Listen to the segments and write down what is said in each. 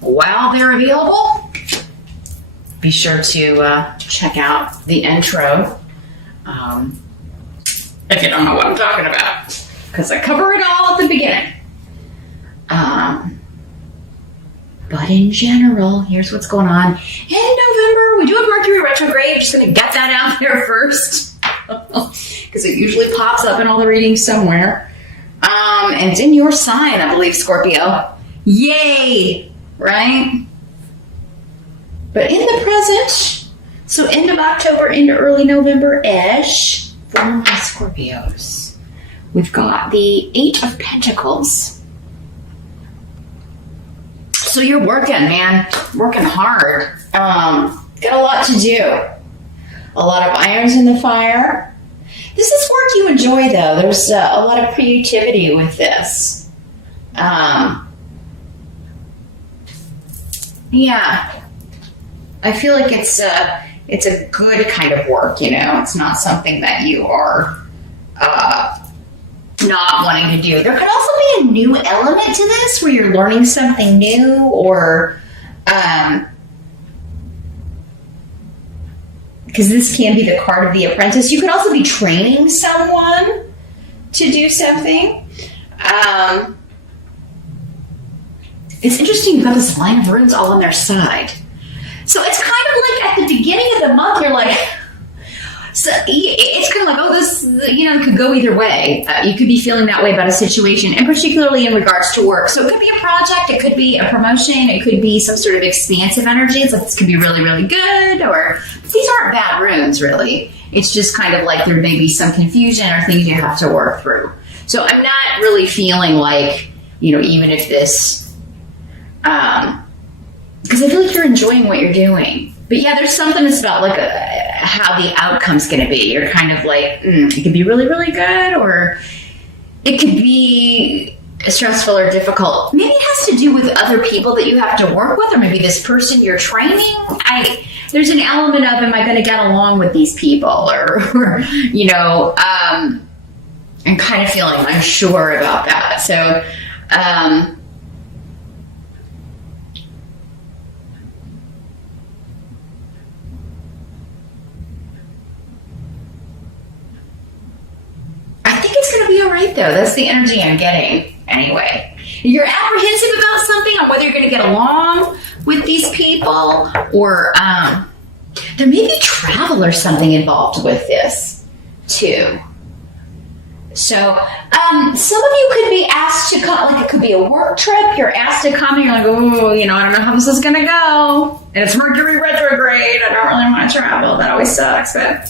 while they're available, be sure to check out the intro. If you don't know what I'm talking about, because I cover it all at the beginning. But in general, here's what's going on. In November, we do have Mercury retrograde. Just going to get that out there first, because it usually pops up in all the readings somewhere. And it's in your sign, I believe, Scorpio. Yay! Right? But in the present, so end of October into early November-ish, for my Scorpios, we've got the 8 of Pentacles. So you're working, man. Working hard. Got a lot to do. A lot of irons in the fire. This is work you enjoy, though. There's a lot of creativity with this. Yeah. I feel like it's a good kind of work, you know? It's not something that you are not wanting to do. There could also be a new element to this where you're learning something new, or because this can be the card of the apprentice. You could also be training someone to do something. It's interesting, you've got this line of runes all on their side. So it's kind of like at the beginning of the month, you're like, so it's kind of like, oh, this, you know, could go either way. You could be feeling that way about a situation, and particularly in regards to work. So it could be a project, it could be a promotion, it could be some sort of expansive energy. It's like, this could be really, really good, or these aren't bad runes, really. It's just kind of like there may be some confusion or things you have to work through. So I'm not really feeling like, you know, even if this, because I feel like you're enjoying what you're doing. But yeah, there's something that's about like how the outcome's going to be. You're kind of like, it could be really, really good, or it could be stressful or difficult. Maybe it has to do with other people that you have to work with, or maybe this person you're training. There's an element of, am I going to get along with these people? Or you know, I'm kind of feeling unsure about that. So, right, though. That's the energy I'm getting anyway. You're apprehensive about something, on whether you're going to get along with these people, or there may be travel or something involved with this too. So some of you could be asked to come, like it could be a work trip. You're asked to come and you're like, oh, you know, I don't know how this is going to go. And it's Mercury retrograde. I don't really want to travel. That always sucks. But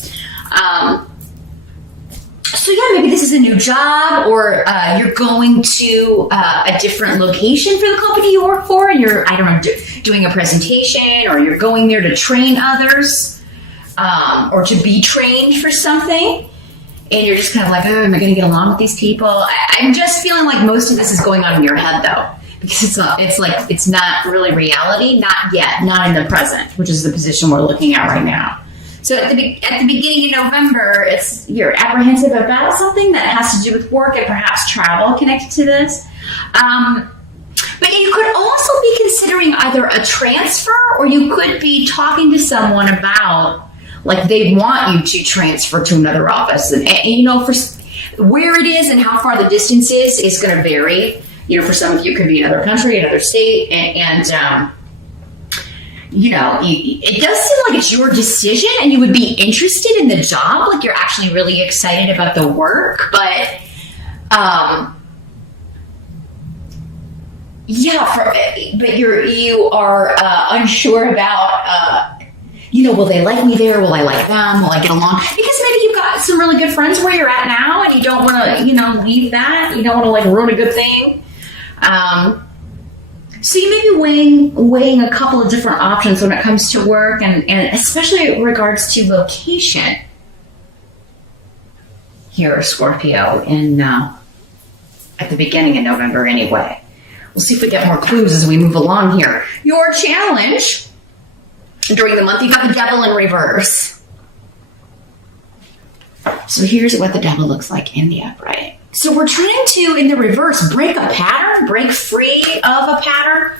so yeah, maybe this is a new job, or you're going to a different location for the company you work for, and you're, I don't know, doing a presentation, or you're going there to train others, or to be trained for something, and you're just kind of like, oh, am I going to get along with these people? I'm just feeling like most of this is going on in your head, though, because it's not really reality, not yet, not in the present, which is the position we're looking at right now. So at the beginning of November, you're apprehensive about something that has to do with work and perhaps travel connected to this. But you could also be considering either a transfer, or you could be talking to someone about, like, they want you to transfer to another office. And you know, for where it is and how far the distance is going to vary. You know, for some of you, it could be another country, another state, and you know, it does seem like it's your decision, and you would be interested in the job, like you're actually really excited about the work, but you are unsure about you know, will they like me there? Will I like them? Will I get along? Because maybe you've got some really good friends where you're at now, and you don't want to, you know, leave that. You don't want to like ruin a good thing. So you may be weighing a couple of different options when it comes to work, and especially in regards to location. Here, Scorpio, at the beginning of November anyway. We'll see if we get more clues as we move along here. Your challenge during the month, you got the Devil in reverse. So here's what the Devil looks like in the upright. So we're trying to, in the reverse, break a pattern, break free of a pattern.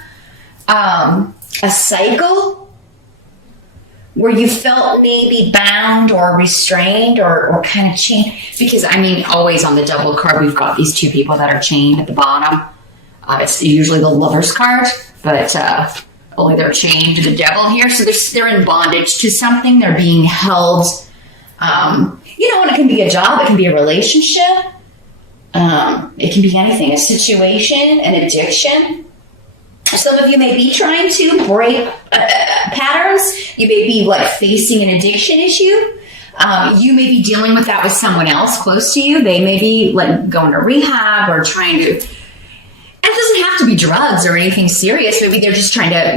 a cycle where you felt maybe bound or restrained or kind of chained? Because, I mean, always on the double card, we've got these two people that are chained at the bottom. It's usually the Lover's card, but only they're chained to the Devil here. So they're in bondage to something. They're being held. And it can be a job. It can be a relationship. It can be anything. A situation, an addiction. Some of you may be trying to break patterns. You may be facing an addiction issue. You may be dealing with that with someone else close to you. They may be going to rehab or trying to. It doesn't have to be drugs or anything serious. Maybe they're just trying to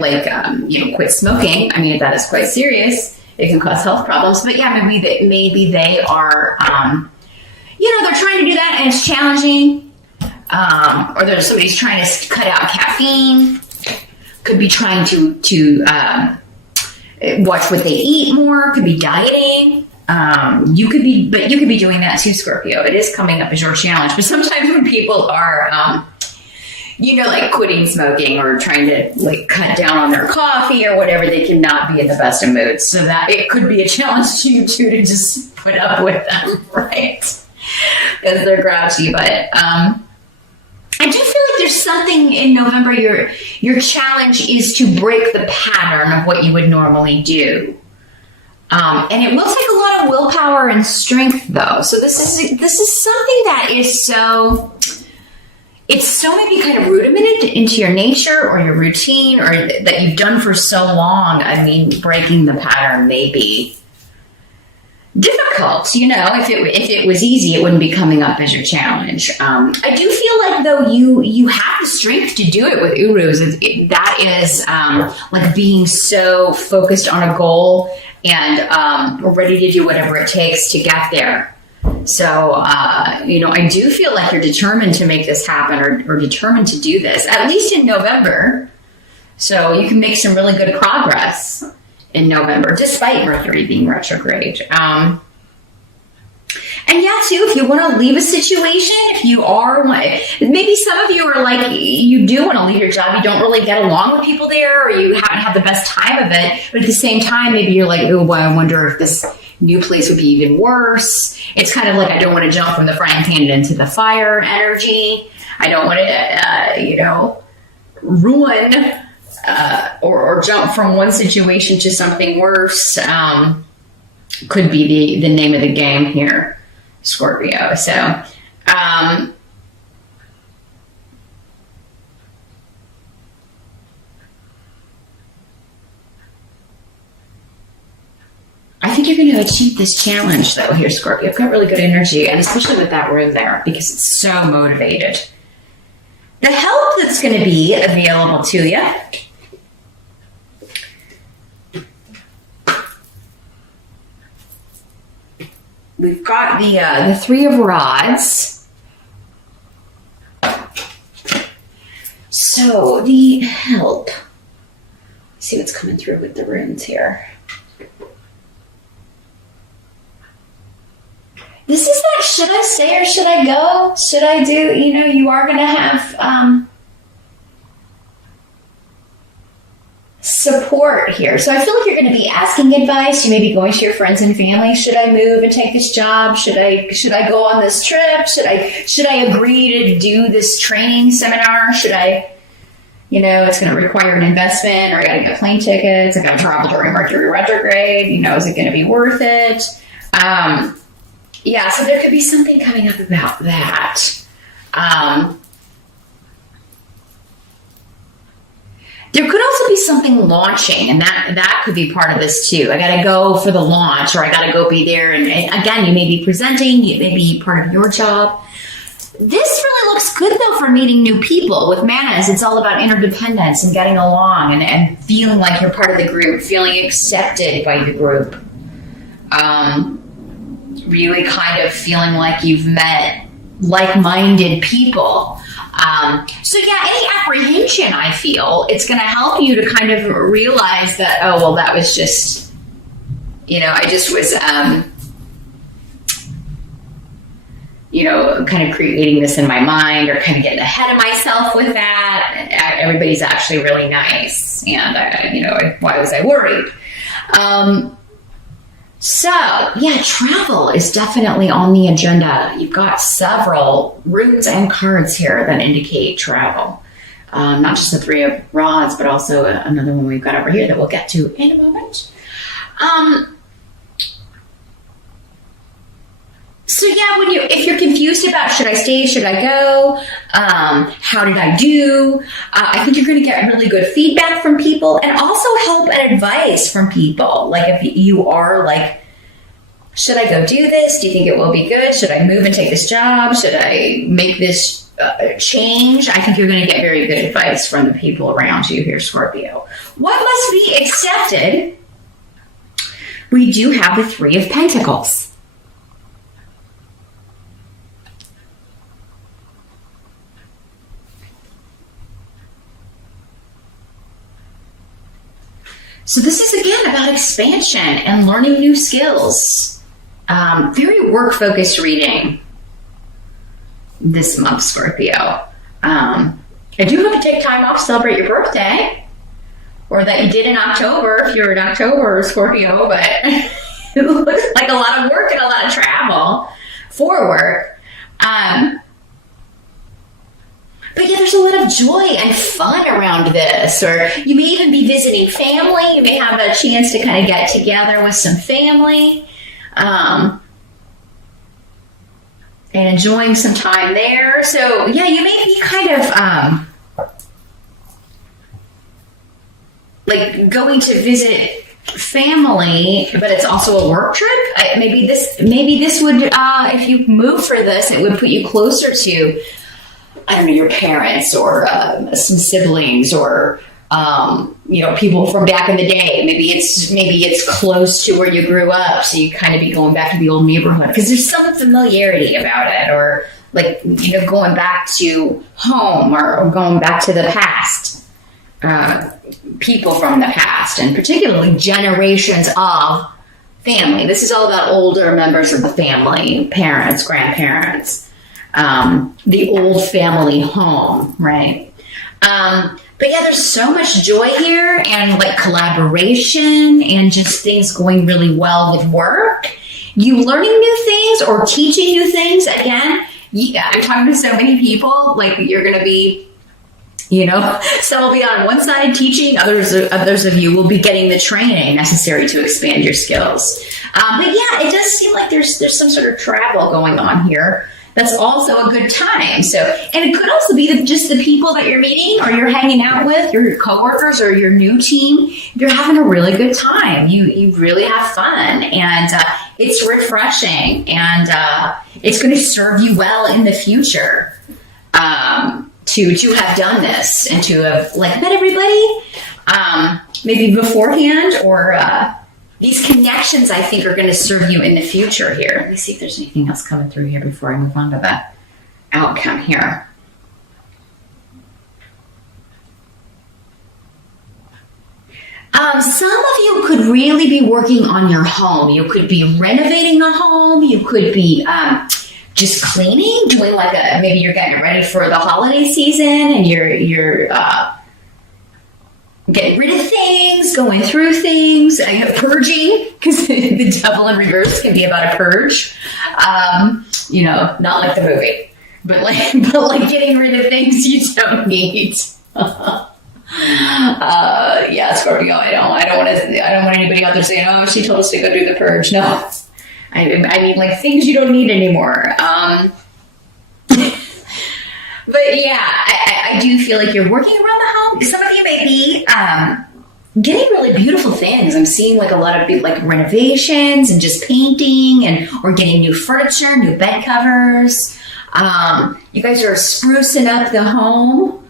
quit smoking. I mean, that is quite serious. It can cause health problems. But yeah, maybe they are. They're trying to do that and it's challenging. Or there's somebody's trying to cut out caffeine. Could be trying to watch what they eat more. Could be dieting. You could be doing that too, Scorpio. It is coming up as your challenge. But sometimes when people are, quitting smoking or trying to cut down on their coffee or whatever, they cannot be in the best of moods. So that it could be a challenge to you too to just put up with them, right? Because they're grouchy. But I do feel like there's something in November. Your challenge is to break the pattern of what you would normally do. And it will take a lot of willpower and strength, though. So this is something that is so. It's so maybe kind of rudimented into your nature or your routine or that you've done for so long. I mean, breaking the pattern may be difficult. If it was easy, it wouldn't be coming up as your challenge. I do feel like, though, you have the strength to do it with Urus. That is like being so focused on a goal and ready to do whatever it takes to get there. So, I do feel like you're determined to make this happen or determined to do this, at least in November. So you can make some really good progress in November, despite Mercury being retrograde. And yeah, too, if you want to leave a situation, if you are, maybe some of you are like, you do want to leave your job, you don't really get along with people there, or you haven't had the best time of it, but at the same time, maybe you're like, oh, well, I wonder if this new place would be even worse. It's kind of like, I don't want to jump from the frying pan into the fire energy. I don't want to, ruin or jump from one situation to something worse. Could be the name of the game here, Scorpio. So, I think you're going to achieve this challenge, though, here, Scorpio. You've got really good energy, and especially with that room there, because it's so motivated. The help that's going to be available to you. We've got the Three of Rods. So, the help. Let's see what's coming through with the runes here. This is that, should I stay or should I go? Should I do, you are going to have support here. So I feel like you're going to be asking advice. You may be going to your friends and family. Should I move and take this job? Should I go on this trip? Should I agree to do this training seminar? Should I, it's going to require an investment, or I got to get plane tickets. I got to travel during Mercury retrograde. Is it going to be worth it? Yeah, so there could be something coming up about that. There could also be something launching, and that could be part of this too. I got to go for the launch, or I got to go be there. And again, you may be presenting, it may be part of your job. This really looks good, though, for meeting new people. With Manas, it's all about interdependence and getting along and feeling like you're part of the group, feeling accepted by the group. Really kind of feeling like you've met like-minded people. So yeah, any apprehension, I feel, it's going to help you to kind of realize that, oh, well, that was just, I just was, kind of creating this in my mind or kind of getting ahead of myself with that. Everybody's actually really nice. And, why was I worried? So, yeah, travel is definitely on the agenda. You've got several runes and cards here that indicate travel. Not just the Three of Rods, but also another one we've got over here that we'll get to in a moment. So yeah, if you're confused about should I stay, should I go, how did I do, I think you're going to get really good feedback from people and also help and advice from people. Like if you are like, should I go do this? Do you think it will be good? Should I move and take this job? Should I make this change? I think you're going to get very good advice from the people around you here, Scorpio. What must be accepted? We do have the Three of Pentacles. So this is, again, about expansion and learning new skills. Very work-focused reading this month, Scorpio. I do hope you take time off to celebrate your birthday, or that you did in October, if you're in October or Scorpio, but it looks like a lot of work and a lot of travel for work. But yeah, there's a lot of joy and fun around this. Or you may even be visiting family. You may have a chance to kind of get together with some family and enjoying some time there. So yeah, you may be kind of like going to visit family, but it's also a work trip. Maybe this would, if you move for this, it would put you closer to, I don't know, your parents or some siblings or people from back in the day. Maybe it's close to where you grew up, so you kind of be going back to the old neighborhood because there's some familiarity about it, or like going back to home or going back to the past, people from the past, and particularly generations of family. This is all about older members of the family, parents, grandparents. The old family home, right? But yeah, there's so much joy here and like collaboration and just things going really well with work. You learning new things or teaching new things. Again, I'm talking to so many people, like you're going to be, some will be on one side teaching, others of you will be getting the training necessary to expand your skills. But yeah, it does seem like there's some sort of travel going on here. That's also a good time. So, and it could also be just the people that you're meeting or you're hanging out with, your coworkers or your new team. You're having a really good time. You really have fun, and it's refreshing, and it's going to serve you well in the future to have done this and to have met everybody, maybe beforehand, or these connections, I think, are going to serve you in the future here. Let me see if there's anything else coming through here before I move on to the outcome here. Some of you could really be working on your home. You could be renovating a home. You could be just cleaning, doing maybe you're getting ready for the holiday season and you're getting rid of things, going through things, purging, because the devil in reverse can be about a purge. Not like the movie, but like getting rid of things you don't need. Yeah, Scorpio, I don't want anybody out there saying, "Oh, she told us to go do the purge." No, I mean like things you don't need anymore. But yeah, I do feel like you're working around the home. Some of you may be getting really beautiful things. I'm seeing a lot of renovations and just painting or getting new furniture, new bed covers. You guys are sprucing up the home.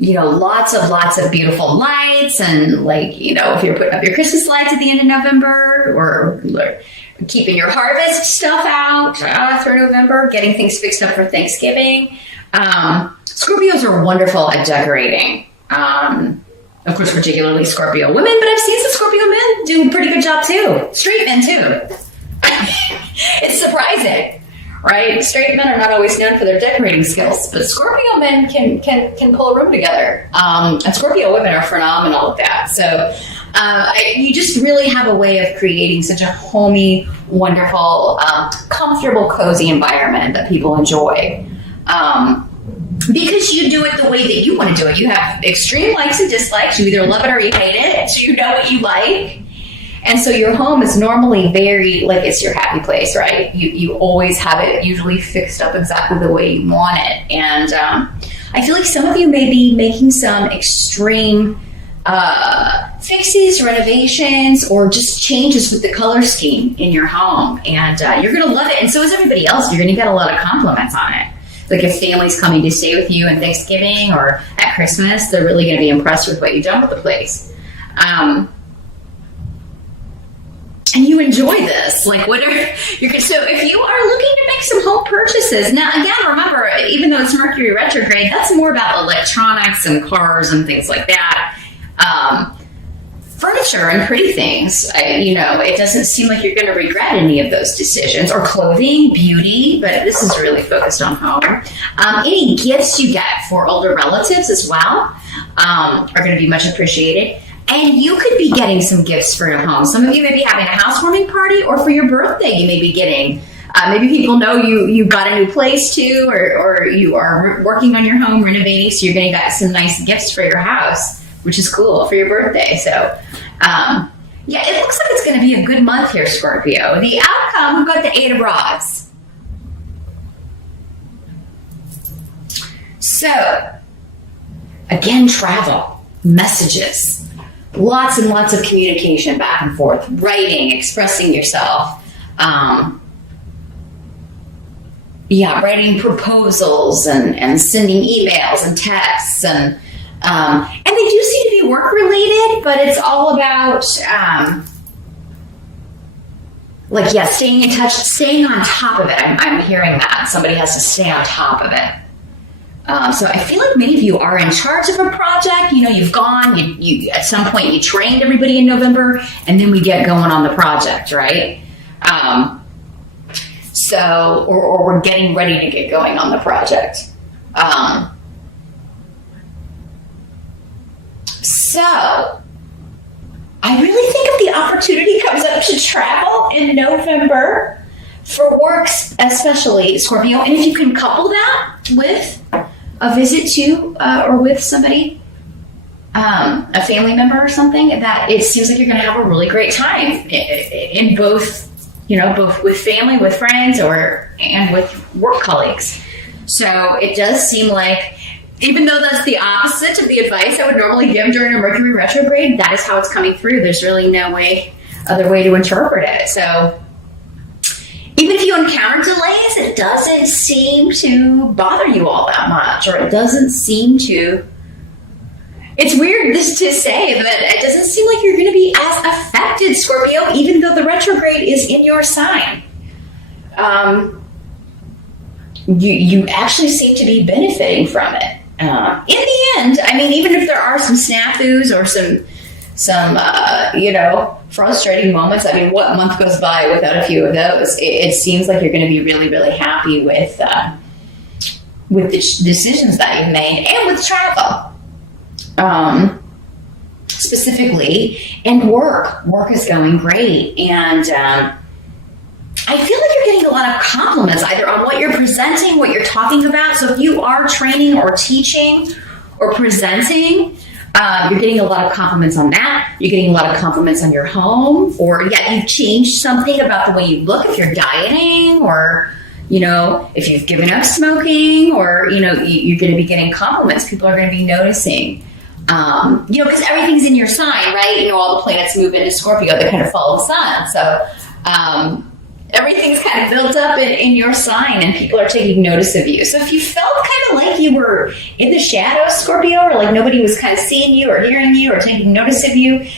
Lots of beautiful lights and if you're putting up your Christmas lights at the end of November or keeping your harvest stuff out through November, getting things fixed up for Thanksgiving. Scorpios are wonderful at decorating. Of course, particularly Scorpio women, but I've seen some Scorpio men do a pretty good job too. Straight men too. It's surprising. right? Straight men are not always known for their decorating skills, but Scorpio men can pull a room together. And Scorpio women are phenomenal at that. So you just really have a way of creating such a homey, wonderful, comfortable, cozy environment that people enjoy. Because you do it the way that you want to do it. You have extreme likes and dislikes. You either love it or you hate it. So you know what you like. And so your home is normally very, like, it's your happy place, right? You always have it usually fixed up exactly the way you want it. And I feel like some of you may be making some extreme fixes, renovations, or just changes with the color scheme in your home. And you're going to love it. And so is everybody else. You're going to get a lot of compliments on it. Like if family's coming to stay with you on Thanksgiving or at Christmas, they're really going to be impressed with what you've done with the place. And you enjoy this. Like, so if you are looking to make some home purchases, now again, remember, even though it's Mercury retrograde, that's more about electronics and cars and things like that. Furniture and pretty things, it doesn't seem like you're going to regret any of those decisions. Or clothing, beauty, but this is really focused on home. Any gifts you get for older relatives as well are going to be much appreciated. And you could be getting some gifts for your home. Some of you may be having a housewarming party, or for your birthday you may be getting. Maybe people know you got a new place too, or you are working on your home, renovating, so you're going to get some nice gifts for your house, which is cool for your birthday. So, it looks like it's going to be a good month here, Scorpio. The outcome, we've got the 8 of Rods. So, again, travel, messages. Lots and lots of communication back and forth, writing, expressing yourself, writing proposals and sending emails and texts, and they do seem to be work related, but it's all about staying in touch, staying on top of it. I'm hearing that somebody has to stay on top of it. So I feel like many of you are in charge of a project. You've gone, you at some point you trained everybody in November, and then we get going on the project, right? Or we're getting ready to get going on the project. So I really think if the opportunity comes up to travel in November for work, especially Scorpio, and if you can couple that with a visit to or with somebody, a family member or something, that it seems like you're going to have a really great time in both with family, with friends, and with work colleagues. So it does seem like, even though that's the opposite of the advice I would normally give during a Mercury retrograde, that is how it's coming through. There's really no other way to interpret it. So even if you encounter delays, it doesn't seem to bother you all that much, or it doesn't seem to. It's weird this to say, but it doesn't seem like you're going to be as affected, Scorpio, even though the retrograde is in your sign. You actually seem to be benefiting from it. In the end, even if there are some snafus or some frustrating moments. What month goes by without a few of those? It seems like you're going to be really, really happy with the decisions that you've made, and with travel, specifically, and work. Work is going great, and I feel like you're getting a lot of compliments either on what you're presenting, what you're talking about. So if you are training or teaching or presenting, you're getting a lot of compliments on that. You're getting a lot of compliments on your home, or you've changed something about the way you look, if you're dieting, or if you've given up smoking, or you're going to be getting compliments. People are going to be noticing, because everything's in your sign, right? All the planets move into Scorpio, they kind of follow the sun. So everything's kind of built up in your sign, and people are taking notice of you. So if you felt kind of like you were in the shadows, Scorpio, or like nobody was kind of seeing you or hearing you or taking notice of you,